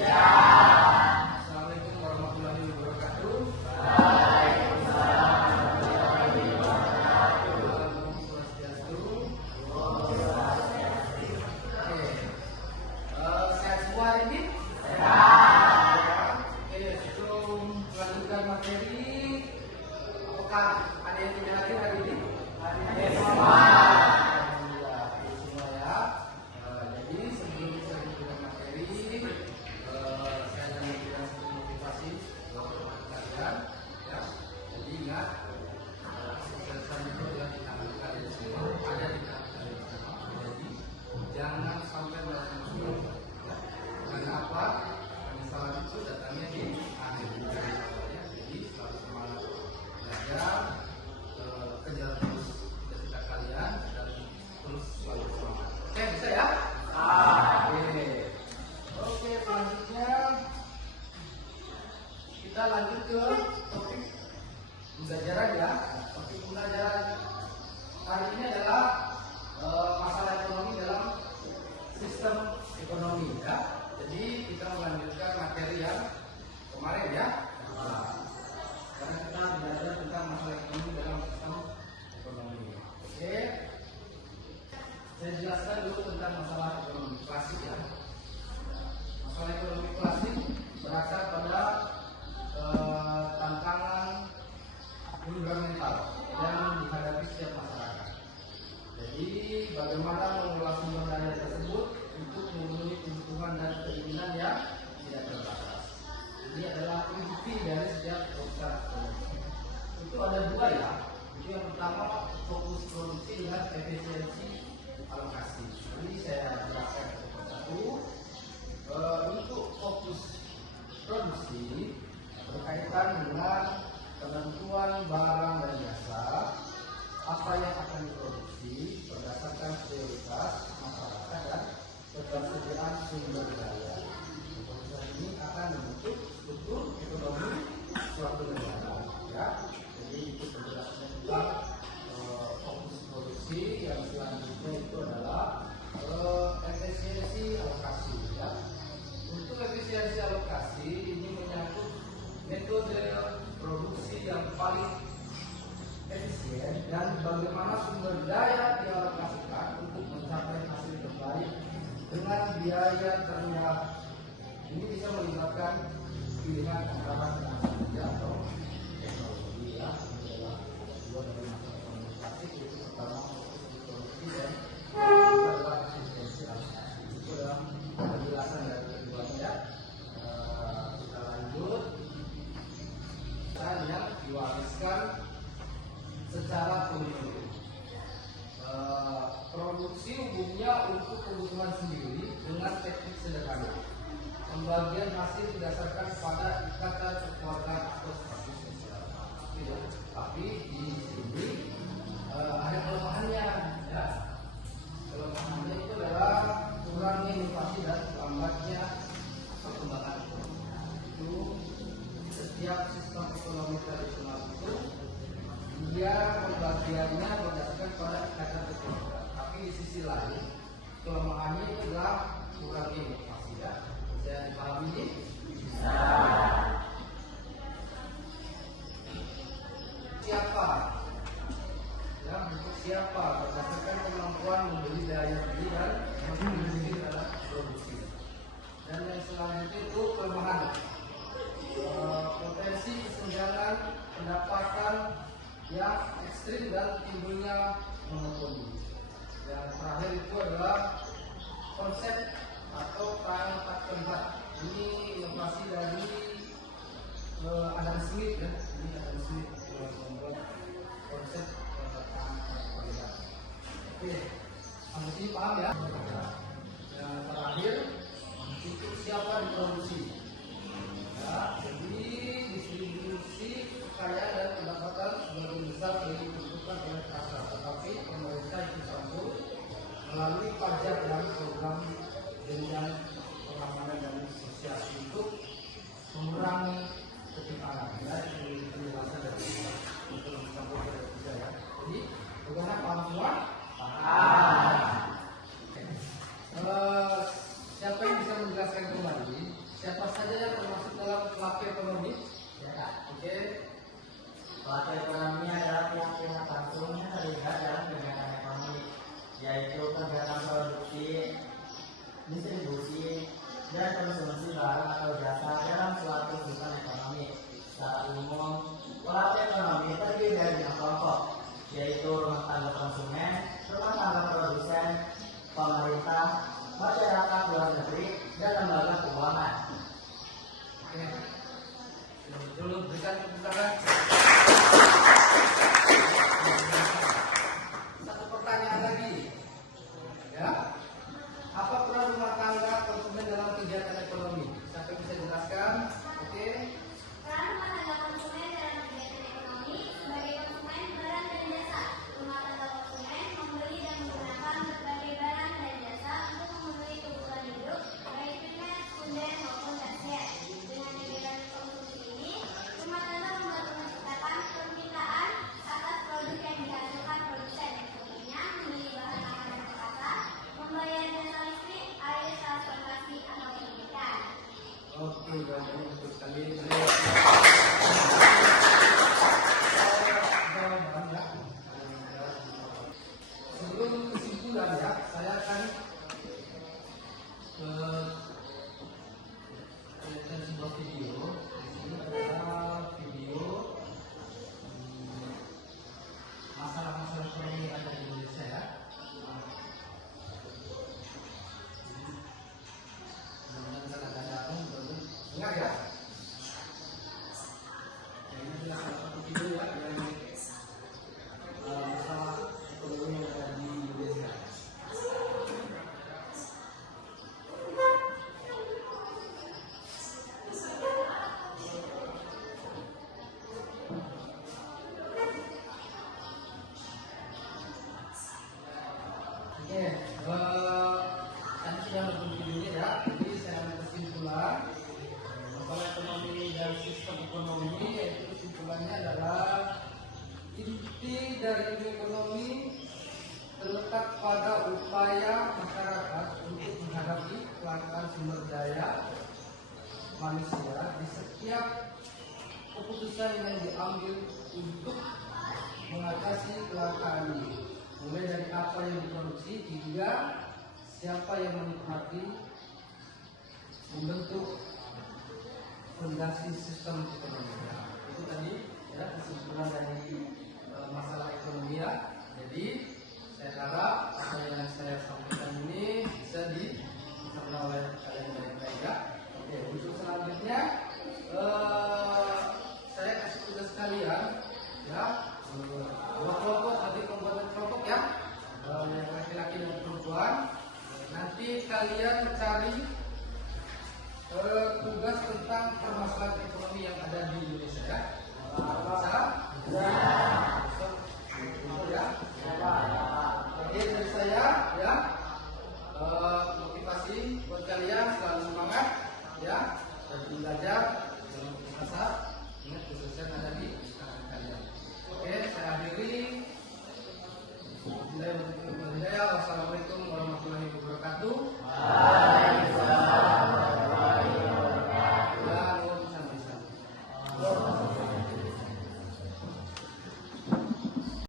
Assalamualaikum warahmatullahi wabarakatuh. Sehat semua hari ini? Oke, sebelum melanjutkan materi, apakah ada yang tidak hadir hari ini? Hadir semua. Alhamdulillah, hadir semua ya. Jadi sebelum kita lanjutkan materi, saya akan memberikan sedikit motivasi untuk kalian. Ya. Jadi ingat, kesuksesan itu yang kita kalian semua ada di tangan kalian semua. Jadi jangan sampai merasa menyesal. Karena apa? Penyesalan itu datangnya di akhir dari awal ya. Jadi selalu semangat belajar, kejar terus cita-cita kalian dan terus selalu semangat. Oke, bisa ya? Oke, selanjutnya kita lanjut ke topik pembelajaran ya. Topik pembelajaran hari ini adalah masalah ekonomi dalam sistem ekonomi ya. Jadi kita melanjutkan materi yang kemarin ya. Karena kita belajar tentang masalah ekonomi dalam sistem ekonomi. Oke. Saya jelaskan dulu tentang masalah ekonomi klasik ya. Masalah ekonomi klasik berasal pada tantangan fundamental yang dihadapi setiap masyarakat. Jadi bagaimana mengelola sumber daya tersebut untuk memenuhi kebutuhan dan keinginan yang tidak terbatas. Ini adalah inti dari setiap perusahaan ekonomi. Itu ada dua ya. Itu yang pertama fokus produksi dengan efisiensi alokasi. Ini saya jelaskan satu. Untuk fokus produksi berkaitan dengan penentuan barang dan jasa, apa yang akan diproduksi berdasarkan prioritas masyarakat dan ketersediaan sumber daya. Keputusan ini akan membentuk struktur ekonomi suatu negara. Ya, jadi itu penjelasannya tentang fokus produksi. Yang selanjutnya itu adalah efisiensi alokasi. Ya. Untuk efisiensi alokasi ini menyangkut metode produksi yang paling efisien dan bagaimana sumber daya dialokasikan untuk mencapai hasil terbaik dengan biaya terendah. Ini bisa melibatkan pilihan antara tenaga kerja atau teknologi ya. Ini adalah dua dari masalah ekonomi klasik, yaitu pertama fokus produksi dan kedua adalah efisiensi alokasi. Itu adalah penjelasan dari keduanya ya. Kita lanjut. Yang diwariskan secara turun-temurun. Produksi umumnya untuk kebutuhan sendiri dengan teknik sederhana. Pembagian hasil didasarkan pada ikatan kekeluargaan atau status sosial. Tapi di sini ada kelemahannya. Ya. Kelemahannya itu adalah kurangnya inovasi dan lambatnya perkembangan ekonomi. Itu setiap sistem ekonomi tradisional itu dia pembagiannya berdasarkan pada ikatan kekeluargaan. Tapi di sisi lain kelemahannya itu adalah kurangnya inovasi ya. Bisa dipahami ini? Bisa. Siapa? Ya, untuk siapa? Berdasarkan kemampuan membeli daya beli dan membeli dalam produksi. Dan yang selanjutnya itu kelemahan. Potensi kesenjangan pendapatan yang ekstrim dan timbulnya monopoli. Yang terakhir itu adalah konsep atau perang tak terlibat. Ini inovasi dari Adam Smith ya. Ini Adam Smith yang membuat konsep perang tak terlibat. Oke, sampai sini paham ya? Yang terakhir itu siapa diproduksi? Ya, jadi distribusi kekayaan dan pendapatan sebagian besar dari ditentukan oleh pasar, tetapi pemerintah ikut campur melalui pajak dan program jenjang pengamanan dan sosial untuk mengurangi ketimpangan. Ya, ini penjelasan dari untuk campur dari tiga ya. Jadi, bagaimana paham semua? Paham. Siapa yang bisa menjelaskan kembali? Siapa Oke. Dulu berikan tepuk tangan. Satu pertanyaan lagi. Ya. Apa peran rumah tangga konsumen dalam kegiatan ekonomi? Siapa bisa jelaskan? Oke. Peran rumah tangga konsumen dalam kegiatan ekonomi sebagai konsumen barang dan jasa. Rumah tangga konsumen membeli dan menggunakan berbagai barang dan jasa untuk memenuhi kebutuhan hidup, baik primer, sekunder maupun tersier. Dengan kegiatan konsumsi ini, rumah tangga membantu menciptakan permintaan atas produk yang dihasilkan produsen. Contohnya, membeli bahan makanan ke pasar, membayar jasa listrik, air, transportasi, atau pendidikan. Oke, baik sekali. Sebelum kesimpulan ya, saya akan menonton sebuah video. Di sini adalah video masalah-masalah ekonomi yang ada di Indonesia ya. Mudah-mudahan kadang-kadang dengar ya. Ini adalah salah satu video ya yang masalah ekonomi yang ada di Indonesia. Oke, tadi sudah nonton videonya ya. Jadi saya ambil kesimpulan masalah ekonomi dan sistem ekonomi, yaitu kesimpulannya adalah inti dari ilmu ekonomi terletak pada upaya masyarakat untuk menghadapi kelangkaan sumber daya manusia di setiap keputusan yang diambil untuk mengatasi kelangkaan ini, mulai dari apa yang diproduksi hingga siapa yang menikmati, membentuk fondasi sistem ekonomi. Itu tadi ya kesimpulan dari masalah ekonomi ya. Jadi saya harap apa yang saya sampaikan ini bisa dicerna oleh kalian baik-baik ya. Oke, untuk selanjutnya saya kasih tugas kalian ya, dua kelompok, nanti pembuatan kelompok ya, yang laki-laki dan perempuan. Nanti kalian cari tugas tentang permasalahan ekonomi yang ada di Indonesia ya. Bisa? Ya. Oke, dari saya ya, motivasi buat kalian selalu semangat ya, dan belajar jangan putus asa. Ingat kesuksesan ada di tangan kalian.